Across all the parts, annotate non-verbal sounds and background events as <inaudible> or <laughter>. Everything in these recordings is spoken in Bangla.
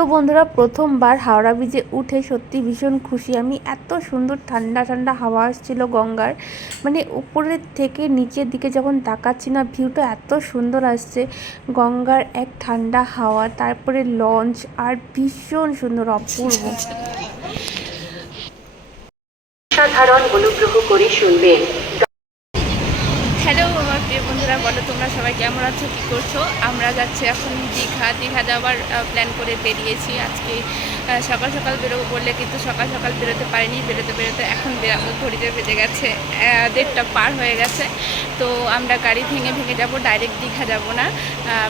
তো বন্ধুরা, প্রথমবার হাওড়া ব্রিজে উঠে সত্যি ভীষণ খুশি। আমি এত সুন্দর ঠান্ডা ঠান্ডা হাওয়া আসছিল গঙ্গার। মানে উপরের থেকে নিচের দিকে যখন তাকাচ্ছি না ভিউটা এত সুন্দর আসছে। গঙ্গার এক ঠান্ডা হাওয়া, তারপরে লঞ্চ আর ভীষণ সুন্দর, অপূর্ব। সাধারণ অনুগ্রহ করে শুনবেন হ্যালো আমার প্রিয় বন্ধুরা বলো তোমরা সবাই কেমন আছো কী করছ। আমরা যাচ্ছি এখন দীঘা। দীঘা যাওয়ার প্ল্যান করে বেরিয়েছি আজকে। সকাল সকাল বেরোবো বললে কিন্তু সকাল সকাল বেরোতে পারিনি। বেরোতে বেরোতে এখন ঘড়িতে বেজে গেছে দেড়টা পার হয়ে গেছে। তো আমরা গাড়ি ভেঙে ভেঙে যাব ডাইরেক্ট দীঘা যাব না।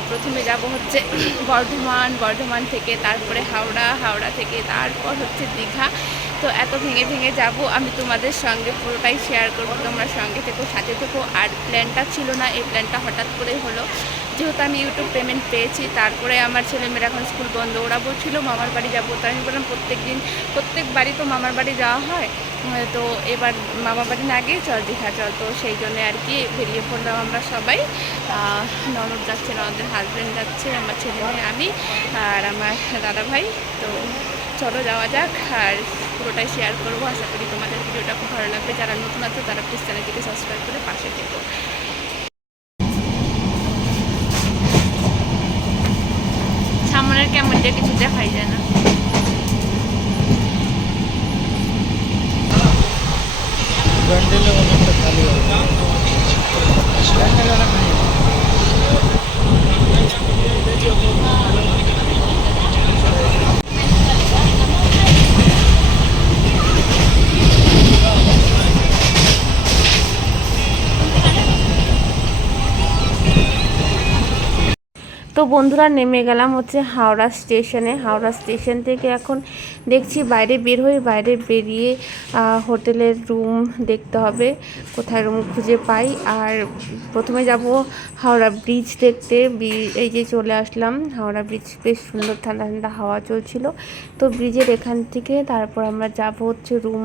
প্রথমে যাব হচ্ছে <clears throat> বর্ধমান। বর্ধমান থেকে তারপরে হাওড়া। হাওড়া থেকে তারপর হচ্ছে দীঘা। তো এত ভেঙে ভেঙে যাব, আমি তোমাদের সঙ্গে পুরোটাই শেয়ার করব। তোমরা সঙ্গে থেকো, সাথে থেকো। আর প্ল্যানটা ছিল না, এই প্ল্যানটা হঠাৎ করে হলো। যেহেতু আমি ইউটিউব পেমেন্ট পেয়েছি, তারপরে আমার ছেলেমেয়েরা এখন স্কুল বন্ধ, ওরা বলছিল, মামার বাড়ি যাব। তো আমি বললাম প্রত্যেক দিন প্রত্যেক বাড়ি তো মামার বাড়ি যাওয়া হয়। তো এবার মামার বাড়ি না গিয়ে চল, দীঘা চল। তো সেই জন্য আর কি বেরিয়ে পড়লাম আমরা সবাই। ননদ যাচ্ছে, ননদের হাজব্যান্ড যাচ্ছে, আমার ছেলে মেয়ে আমি আর আমার দাদা ভাই তো চলো যাওয়া যাক, আর পুরোটাই শেয়ার করব। আশা করি তোমাদের ভিডিওটা খুব ভালো লাগবে। যারা নতুন আছে, তারা প্লিজ চ্যানেলটিকে সাবস্ক্রাইব করে পাশে থেকো যে কিছু দেখাই যায় না। ব্যান্ডেলে অনেকটা খালি তো বন্ধুরা নেমে গেলাম হচ্ছে হাওড়া স্টেশনে। হাওড়া স্টেশন থেকে এখন দেখছি বাইরে বের হয়ে বাইরে বেরিয়ে হোটেলের রুম দেখতে হবে, কোথায় রুম খুঁজে পাই। আর প্রথমে যাব হাওড়া ব্রিজ দেখতে। এই যে চলে আসলাম, হাওড়া ব্রিজ বেশ সুন্দর ঠান্ডা ঠান্ডা হাওয়া চলছিল। তো ব্রিজের এখান থেকে তারপর আমরা যাব হচ্ছে রুম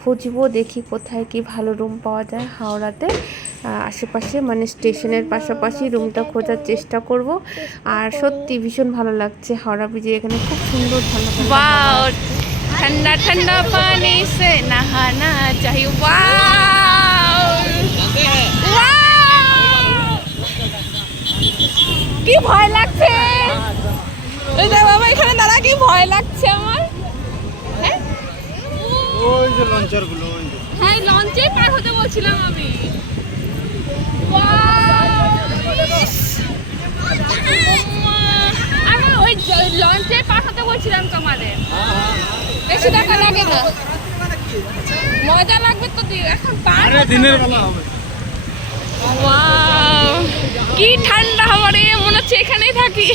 খুঁজবো, দেখি কোথায় কি ভালো রুম পাওয়া যায় হাওড়াতে। আশেপাশে মানে স্টেশনের পাশাপাশি রুমটা খোঁজার চেষ্টা করব। আর সত্যি ভীষণ ভালো লাগছে হাওড়া ব্রিজে। এখানে খুব সুন্দর ঠান্ডা ঠান্ডা ঠান্ডা পানি সে নাহানা চাই। কি ভয় লাগছে? এই দেখ বাবা এখানে দাঁড়া কি ভয় লাগছে আমার? হ্যাঁ? ওই যে লঞ্চারগুলো হ্যাঁ লঞ্চে পার হতে বলছিলাম আমি। আমি ওই লঞ্চে পার হতে বলছিলাম তোমাদের। বেশি টাকা লাগে না। মজা লাগবে তো এখন আরে দিনের বেলা। হবে। কি ঠান্ডা হাওয়া রে মনে হচ্ছে এখানেই থাকি।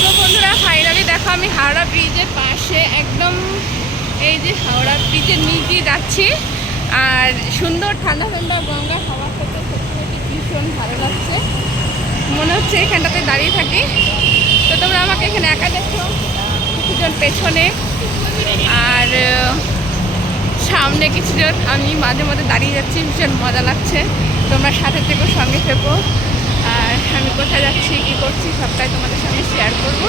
তো বন্ধুরা ফাইনালি দেখো আমি হাওড়া ব্রিজের পাশে একদম এই যে হাওড়া ব্রিজের নিচ দিয়ে যাচ্ছি। আর সুন্দর ঠান্ডা ঠান্ডা গঙ্গা, হাওয়া খেতে সত্যি ভীষণ ভালো লাগছে। মনে হচ্ছে এখানটাতে দাঁড়িয়ে থাকি। তো তোমরা আমাকে এখানে একা দেখো, কিছুজন পেছনে। আর সামনে কিছুজন, আমি মাঝে মাঝে দাঁড়িয়ে যাচ্ছি, ভীষণ মজা লাগছে। তোমরা সাথে থেকো, সঙ্গে থেকো। আর আমি কোথায় যাচ্ছি, কী করছি, সবটাই তোমাদের সঙ্গে শেয়ার করব।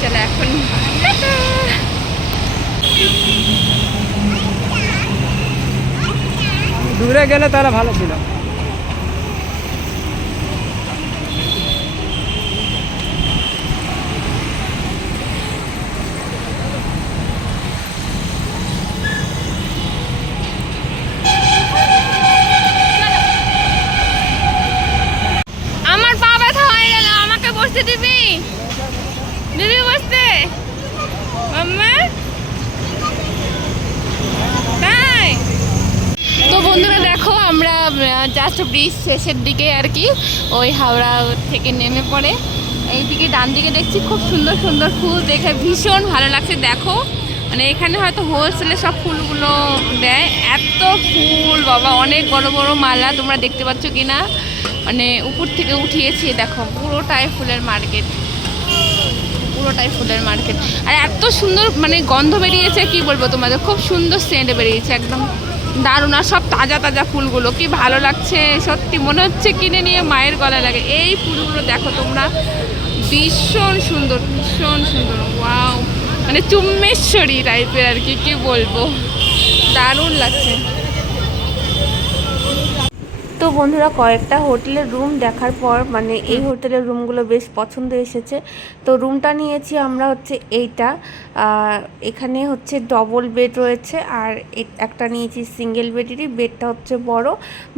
চলো এখন। <laughs> দূরে গেলে তাহলে ভালো ছিল আমার পা ব্যথা হয়ে গেল আমাকে বসতে দিবি দিবি বসতে মাম্মা তাই তো বন্ধুরা দেখো আমরা জাস্ট ব্রিজ শেষের দিকে আর কি, ওই হাওড়া থেকে নেমে পড়ে। এইদিকে ডান দিকে দেখছি খুব সুন্দর সুন্দর ফুল দেখে ভীষণ ভালো লাগছে, দেখো। মানে এখানে হয়তো হোলসেলে সব ফুলগুলো দেয়। এত ফুল, বাবা, অনেক বড় বড় মালা তোমরা দেখতে পাচ্ছ কি না মানে উপর থেকে উঠিয়েছি, দেখো, পুরোটাই ফুলের মার্কেট। পুরোটাই ফুলের মার্কেট। আর এত সুন্দর মানে গন্ধ বেরিয়েছে, কি বলব তোমাদের? খুব সুন্দর সেন্ট বেরিয়েছে, একদম। দারুণ, আর সব তাজা তাজা ফুলগুলো। কি ভালো লাগছে, সত্যি মনে হচ্ছে কিনে নিয়ে মায়ের গলায় লাগে। এই ফুলগুলো দেখো তোমরা, ভীষণ সুন্দর ভীষণ সুন্দর, ওয়াও। মানে চুম্মেশ্বরী টাইপের আর কি কি বলব? দারুণ লাগছে। বন্ধুরা, কয়েকটা হোটেলের রুম দেখার পর মানে এই হোটেলের রুমগুলো বেশ পছন্দ এসেছে। তো রুমটা নিয়েছি আমরা হচ্ছে এইটা। এখানে হচ্ছে ডবল বেড রয়েছে আর একটা নিয়েছি সিঙ্গেল বেডেরই বেডটা হচ্ছে বড়।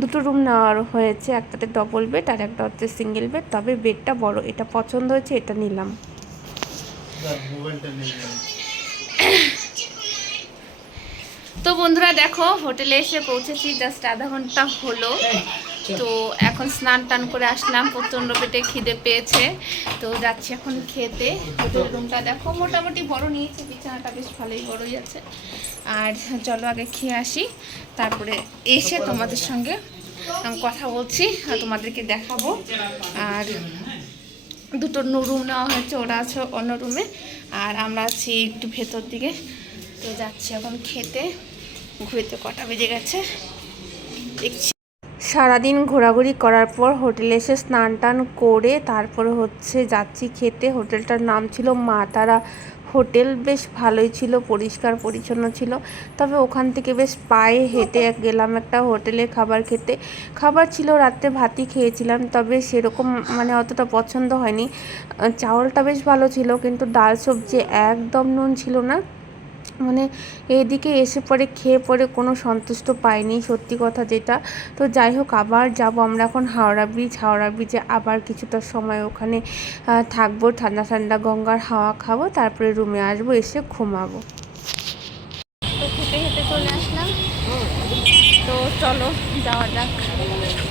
দুটো রুম নেওয়ার হয়েছে, একটাতে ডবল বেড আর একটা হচ্ছে সিঙ্গেল বেড তবে বেডটা বড়, এটা পছন্দ হয়েছে, এটা নিলাম। তো বন্ধুরা দেখো, হোটেলে এসে পৌঁছেছি জাস্ট আধা ঘণ্টা হলো। তো এখন স্নান টান করে আসলাম, প্রচণ্ড পেটে খিদে পেয়েছে। তো যাচ্ছি এখন খেতে। হোটেল রুমটা দেখো, মোটামুটি বড় নিয়েছে, বিছানাটা বেশ ভালোই বড়ই আছে। আর চলো আগে খেয়ে আসি, তারপরে এসে তোমাদের সঙ্গে কথা বলছি তোমাদেরকে দেখাবো। আর দুটো রুম নেওয়া হয়েছে, ওরা আছে অন্য রুমে আর আমরা আছি একটু ভেতর দিকে। তো যাচ্ছি এখন খেতে। ঘুরতে কটা বেজে গেছে? দেখছি। সারাদিন ঘোরাঘুরি করার পর হোটেলে এসে স্নান টান করে তারপরে হচ্ছে যাচ্ছি খেতে। হোটেলটার নাম ছিল মা তারা হোটেল। বেশ ভালোই ছিল, পরিষ্কার পরিচ্ছন্ন ছিল। তবে ওখান থেকে বেশ পায়ে হেঁটে গেলাম একটা হোটেলে খাবার খেতে। খাবার ছিল, রাত্রে ভাতই খেয়েছিলাম, তবে সেরকম মানে অতটা পছন্দ হয়নি। চাউলটা বেশ ভালো ছিল, কিন্তু ডাল সবজি একদম নুন ছিল না। মানে এদিকে এসে পরে খেয়ে পরে কোনো সন্তুষ্ট পাইনি সত্যি কথা যেটা তো যাই হোক আবার যাব আমরা এখন হাওড়া ব্রিজ হাওড়া ব্রিজে আবার কিছুটা সময় ওখানে থাকব ঠান্ডা ঠান্ডা গঙ্গার হাওয়া খাব তারপরে রুমে আসব এসে ঘুমাবো তো খেতে খেতে চলে আসলাম তো চলো যাওয়া যাক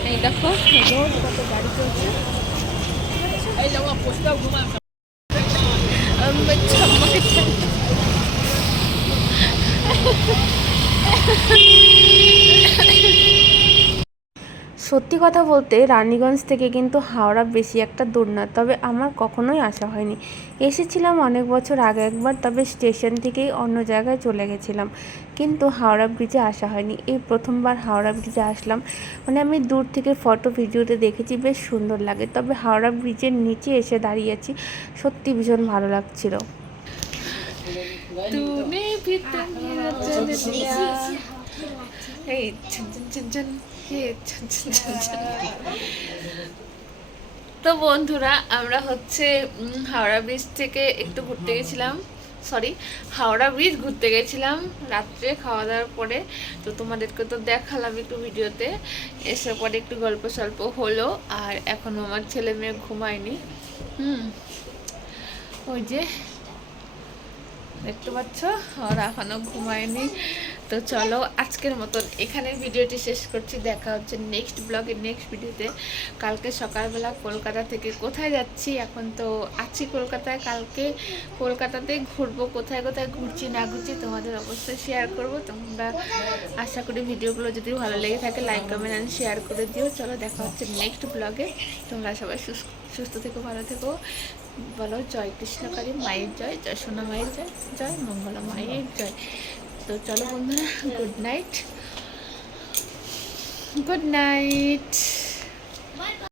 এই দেখো কত গাড়ি চলছে ঝক- সত্যি কথা বলতে রানীগঞ্জ থেকে কিন্তু হাওড়া বেশি একটা দূর না, তবে আমার কখনোই আসা হয়নি। এসেছিলাম অনেক বছর আগে একবার, তবে স্টেশন থেকেই অন্য জায়গায় চলে গেছিলাম। কিন্তু হাওড়া ব্রিজে আসা হয়নি। এই প্রথমবার হাওড়া ব্রিজে আসলাম। মানে আমি দূর থেকে ফটো ভিডিওতে দেখেছি, বেশ সুন্দর লাগে। তবে হাওড়া ব্রিজের নিচে এসে দাঁড়িয়েছি সত্যি ভীষণ ভালো লাগছিল। এই তো বন্ধুরা, আমরা হচ্ছে হাওড়া ব্রিজ থেকে একটু ঘুরতে গেছিলাম। সরি হাওড়া ব্রিজ ঘুরতে গেছিলাম রাত্রে খাওয়া দাওয়ার পরে। তো তোমাদেরকে তো দেখালাম একটু ভিডিওতে। এসে পরে একটু গল্প সল্প হলো, আর এখন আমার ছেলে মেয়ে ঘুমায়নি। হুম, ওই যে, দেখতে পাচ্ছ? ওরা এখনও ঘুমায়নি। তো চলো আজকের মতন এখানে ভিডিওটি শেষ করছি। দেখা হচ্ছে নেক্সট ব্লগে নেক্সট ভিডিওতে। কালকে সকালবেলা কলকাতা থেকে কোথায় যাচ্ছি? এখন তো আছি কলকাতায়। কালকে কলকাতাতে ঘুরবো। কোথায় কোথায় ঘুরছি, না ঘুরছি তোমাদের অবশ্যই শেয়ার করব। তোমরা আশা করি ভিডিওগুলো যদি ভালো লেগে থাকে লাইক কমেন্ট অ্যান্ড শেয়ার করে দিও। চলো দেখা হচ্ছে নেক্সট ব্লগে তোমরা সবাই সুস্থ সুস্থ থেকো, ভালো থেকো। বলো, জয় কৃষ্ণকারী মায়ের জয় জয় সোনা মায়ের জয় জয় মঙ্গলা মায়ের জয়। তো চলো বন্ধুরা গুড নাইট গুড নাইট